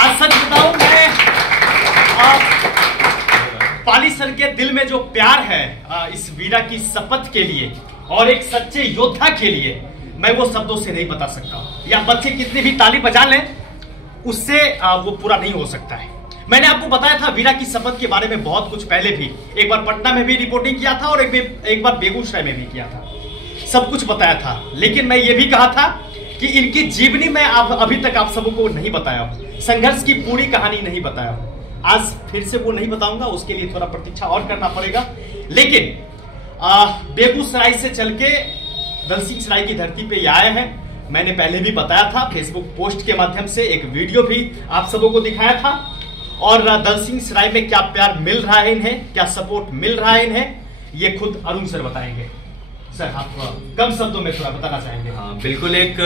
आज सच बताऊं मैं पाली सर के दिल में जो प्यार है इस वीरा की शपथ के लिए और एक सच्चे योद्धा के लिए मैं वो शब्दों से नहीं बता सकता। या बच्चे कितनी भी ताली बजा लें उससे वो पूरा नहीं हो सकता है। मैंने आपको बताया था वीरा की शपथ के बारे में बहुत कुछ पहले भी, एक बार पटना में भी रिपोर्टिंग किया था और एक बार बेगूसराय में भी किया था, सब कुछ बताया था। लेकिन मैं ये भी कहा था कि इनकी जीवनी में अभी तक आप सबको नहीं बताया हूं, संघर्ष की पूरी कहानी नहीं बताया हूं। आज फिर से वो नहीं बताऊंगा, उसके लिए थोड़ा प्रतीक्षा और करना पड़ेगा। लेकिन बेगूसराय से चल के दलसिंहसराय की धरती पे आया है। मैंने पहले भी बताया था, फेसबुक पोस्ट के माध्यम से एक वीडियो भी आप सबों को दिखाया था। और दलसिंहसराय में क्या प्यार मिल रहा है इन्हें, क्या सपोर्ट मिल रहा है इन्हें, ये खुद अरुण सर बताएंगे। सर आप कम शब्दों में थोड़ा बताना चाहेंगे? हाँ बिल्कुल, एक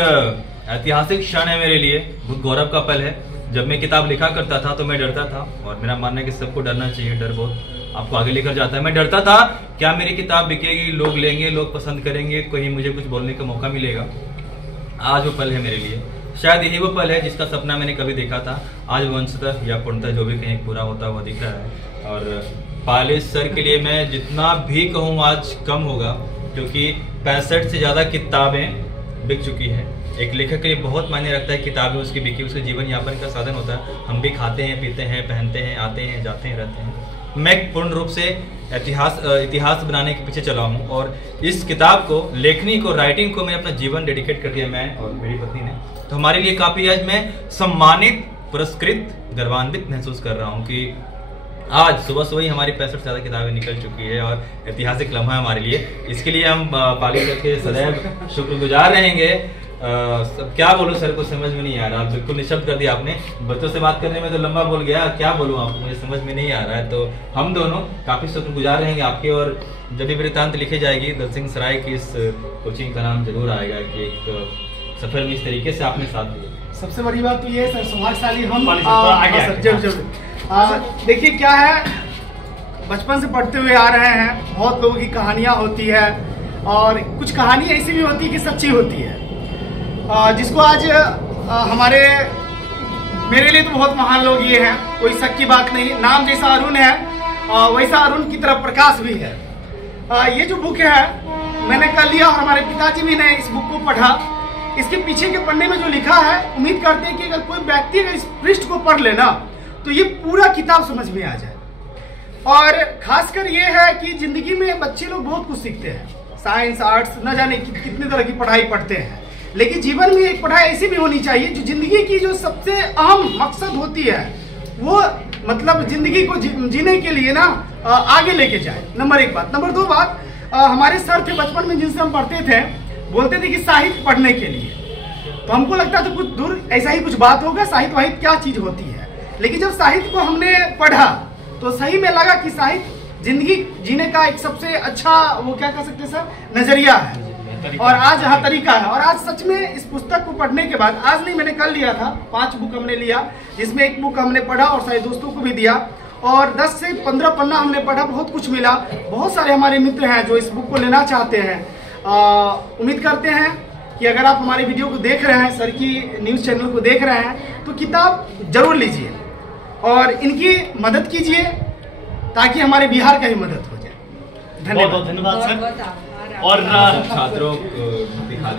ऐतिहासिक क्षण है मेरे लिए, बहुत गौरव का पल है। जब मैं किताब लिखा करता था तो मैं डरता था, और मेरा मानना है कि सबको डरना चाहिए, डर बहुत आपको आगे लेकर जाता है। मैं डरता था क्या मेरी किताब बिकेगी, लोग लेंगे, लोग पसंद करेंगे, कहीं मुझे कुछ बोलने का मौका मिलेगा। आज वो पल है मेरे लिए, शायद यही वो पल है जिसका सपना मैंने कभी देखा था। आज वंशतः या पूर्णतः जो भी कहीं पूरा होता हुआ दिख रहा है। और पाली सर के लिए मैं जितना भी कहूँ आज कम होगा, क्योंकि 65 से ज्यादा किताबें बिक चुकी हैं। एक लेखक के लिए बहुत मायने रखता है किताबें उसकी बिकी, उसके जीवन यापन का साधन होता है। हम भी खाते हैं, पीते हैं, पहनते हैं, आते हैं, जाते हैं, रहते हैं। मैं पूर्ण रूप से इतिहास बनाने के पीछे चला हूँ, और इस किताब को, लेखनी को, राइटिंग को मैं अपना जीवन डेडिकेट कर दिया, मैं और मेरी पत्नी ने। तो हमारे लिए काफी आज मैं सम्मानित, पुरस्कृत, गर्वान्वित महसूस कर रहा हूँ कि आज सुबह सुबह ही हमारी 65 से ज्यादा किताबें निकल चुकी है, और ऐतिहासिक लम्हा है हमारे लिए। इसके लिए हम पाली सर के सदैव शुक्रगुजार रहेंगे। क्या बोलूं, सर को समझ में नहीं आ रहा, बिल्कुल निशब्द कर दिया आपने। बच्चों से बात करने में तो लंबा बोल गया, क्या बोलूं आपको, मुझे समझ में नहीं आ रहा है। तो हम दोनों काफी शुक्रगुजार रहेंगे आपके, और जब भी वृत्तांत लिखी जाएगी दलसिंहसराय की इस कोचिंग का नाम जरूर आएगा कि एक सफर में इस तरीके से आपने साथ दिया। सबसे बड़ी बात तो ये सर, सौभाग्यशाली हम। देखिए क्या है, बचपन से पढ़ते हुए आ रहे हैं, बहुत लोगों की कहानियां होती है, और कुछ कहानी ऐसी भी होती है कि सच्ची होती है, जिसको आज हमारे, मेरे लिए तो बहुत महान लोग ये हैं, कोई शक की बात नहीं। नाम जैसा अरुण है वैसा अरुण की तरफ प्रकाश भी है। ये जो बुक है मैंने कर लिया, और हमारे पिताजी भी ने इस बुक को पढ़ा। इसके पीछे के पन्ने में जो लिखा है, उम्मीद करते हैं कि अगर कोई व्यक्ति अगर इस पृष्ठ को पढ़ लेना तो ये पूरा किताब समझ में आ जाए। और खासकर ये है कि जिंदगी में बच्चे लोग बहुत कुछ सीखते हैं, साइंस, आर्ट्स, न जाने कितने तरह की पढ़ाई पढ़ते हैं, लेकिन जीवन में एक पढ़ाई ऐसी भी होनी चाहिए जो जिंदगी की जो सबसे अहम मकसद होती है, वो मतलब जिंदगी को जीने के लिए ना आगे लेके जाए। नंबर एक बात। नंबर दो बात, हमारे सर थे बचपन में जिनसे हम पढ़ते थे, बोलते थे कि साहित्य पढ़ने के लिए, तो हमको लगता था कुछ दूर ऐसा ही कुछ बात होगा, साहित्य वाहित्य क्या चीज होती है। लेकिन जब साहित्य को हमने पढ़ा तो सही में लगा कि साहित्य जिंदगी जीने का एक सबसे अच्छा, वो क्या कह सकते हैं सर, नजरिया है, और आज हाँ तरीका है। और आज सच में इस पुस्तक को पढ़ने के बाद, आज नहीं मैंने कल लिया था, 5 बुक हमने लिया, जिसमें एक बुक हमने पढ़ा और सारे दोस्तों को भी दिया, और 10 से 15 पन्ना हमने पढ़ा, बहुत कुछ मिला। बहुत सारे हमारे मित्र हैं जो इस बुक को लेना चाहते हैं। उम्मीद करते हैं कि अगर आप हमारे वीडियो को देख रहे हैं, सर की न्यूज चैनल को देख रहे हैं, तो किताब जरूर लीजिए और इनकी मदद कीजिए, ताकि हमारे बिहार का ही मदद हो जाए। धन्यवाद। धन्यवाद सर। और छात्रों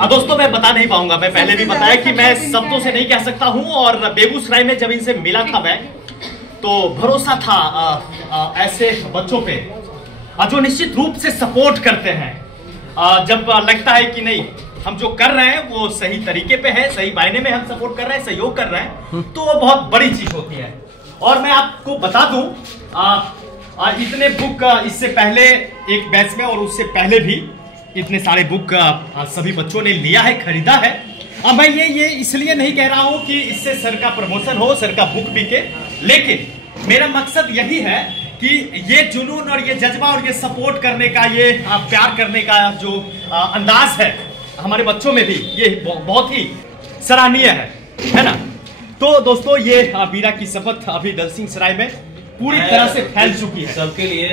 दोस्तों मैं बता नहीं पाऊंगा, मैं पहले भी बताया कि मैं शब्दों से नहीं कह सकता हूं। और बेगूसराय में जब इनसे मिला था मैं, तो भरोसा था ऐसे बच्चों पे जो निश्चित रूप से सपोर्ट करते हैं। जब लगता है कि नहीं, हम जो कर रहे हैं वो सही तरीके पे है, सही मायने में हम सपोर्ट कर रहे हैं, सहयोग कर रहे हैं, तो वो बहुत बड़ी चीज होती है। और मैं आपको बता दूं, इतने बुक इससे पहले एक बैच में और उससे पहले भी इतने सारे बुक सभी बच्चों ने लिया है, खरीदा है। अब मैं ये इसलिए नहीं कह रहा हूं कि इससे सर का प्रमोशन हो, सर का बुक बिके, लेकिन मेरा मकसद यही है कि ये जुनून और ये जज्बा और ये सपोर्ट करने का, ये प्यार करने का जो अंदाज है हमारे बच्चों में भी, ये बहुत ही सराहनीय है ना। तो दोस्तों ये वीरा की शपथ अभी दलसिंहसराय में पूरी तरह से फैल चुकी है सबके लिए।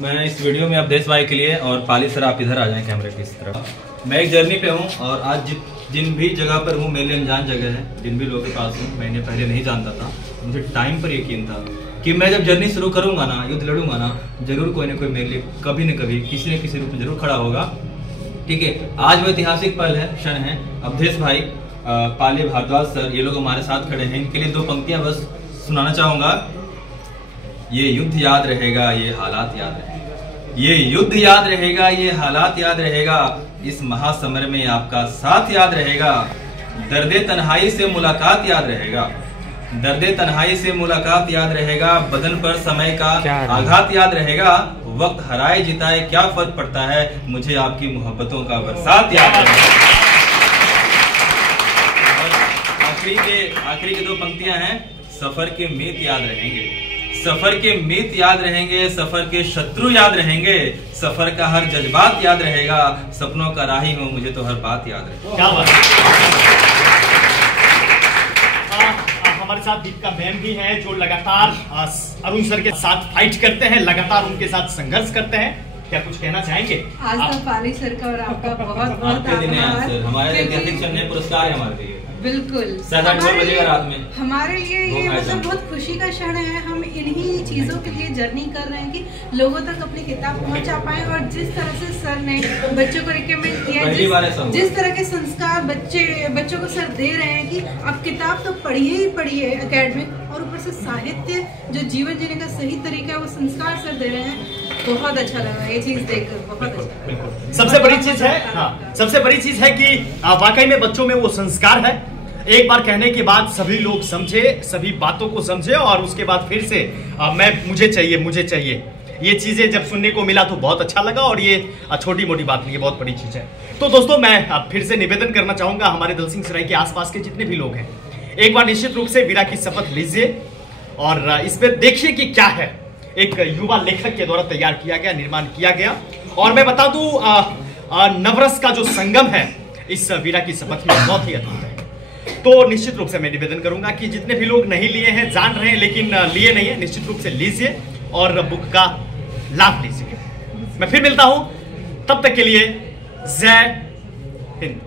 मैं इस वीडियो में अब देश भाई के लिए, और पाली सर आप इधर आ जाएं कैमरे की इस तरफ। मैं एक जर्नी पे हूँ, और आज जिन भी जगह पर हूँ मेरे लिए अनजान जगह है, जिन भी लोगों के पास हूँ मैं इन्हें पहले नहीं जानता था। मुझे टाइम पर यकीन था कि मैं जब जर्नी शुरू करूंगा ना, युद्ध लड़ूंगा ना, जरूर कोई ना कोई मेरे लिए कभी न कभी किसी न किसी रूप में जरूर खड़ा होगा। ठीक है, आज वो ऐतिहासिक पल है, क्षण है। अवधेश भाई, पाले भारद्वाज सर, ये लोग हमारे साथ खड़े हैं। इनके लिए 2 पंक्तियां बस सुनाना चाहूंगा। ये युद्ध याद रहेगा, ये हालात याद रहेगा, ये युद्ध याद रहेगा, ये हालात याद रहेगा, इस महासमर में आपका साथ याद रहेगा, दर्दे तन्हाई से मुलाकात याद रहेगा, दर्दे तन्हाई से मुलाकात याद रहेगा, बदन पर समय का आघात याद रहेगा, वक्त हराए जिताए क्या फर्क पड़ता है, मुझे आपकी मोहब्बतों का बरसात याद रहेगा। आखिरी के 2 पंक्तियां हैं। सफर के मीत याद रहेंगे, सफर के मीत याद रहेंगे, सफर के शत्रु याद रहेंगे, सफर का हर जज्बात याद रहेगा, सपनों का राही हूँ मुझे तो हर बात याद रहेगा। क्या बात। हमारे साथ दीपिका मैम भी हैं जो लगातार अरुण सर के साथ फाइट करते हैं, लगातार उनके साथ संघर्ष करते हैं। क्या कुछ कहना चाहेंगे? आज तो पाली सर का और आपका बहुत बहुत आभार। हमारे पुरस्कार है हमारे लिए। बिल्कुल, 7-8 बजे रात में हमारे लिए ये मतलब बहुत खुशी का क्षण है। हम इन्हीं चीजों के लिए जर्नी कर रहे हैं कि लोगों तक अपनी किताब पहुंचा पाए, और जिस तरह से सर ने बच्चों को रिकमेंड किया, जिस तरह के संस्कार बच्चों को सर दे रहे हैं कि अब किताब तो पढ़िए ही पढ़िए एकेडमिक, और ऊपर से साहित्य जो जीवन जीने का सही तरीका है वो संस्कार सर दे रहे हैं। बहुत अच्छा लगा ये चीज देखकर, बहुत अच्छा लगा। सबसे बड़ी चीज है, हाँ, सबसे बड़ी चीज है कि वाकई में बच्चों में वो संस्कार है। एक बार कहने के बाद सभी लोग समझे, सभी बातों को समझे, और उसके बाद फिर से मुझे चाहिए ये चीजें जब सुनने को मिला तो बहुत अच्छा लगा। और ये छोटी मोटी बात नहीं है, बहुत बड़ी चीज है। तो दोस्तों, मैं फिर से निवेदन करना चाहूंगा हमारे दलसिंह सराय के आसपास के जितने भी लोग हैं, एक बार निश्चित रूप से वीरा की शपथ लीजिए और इस पे देखिए कि क्या है। एक युवा लेखक के द्वारा तैयार किया गया, निर्माण किया गया। और मैं बता दूं, नवरस का जो संगम है इस वीरा की शपथ में बहुत ही अद्भुत है। तो निश्चित रूप से मैं निवेदन करूंगा कि जितने भी लोग नहीं लिए हैं, जान रहे हैं लेकिन लिए नहीं है, निश्चित रूप से लीजिए और बुक का लाभ लीजिए। मैं फिर मिलता हूं, तब तक के लिए जय हिंद।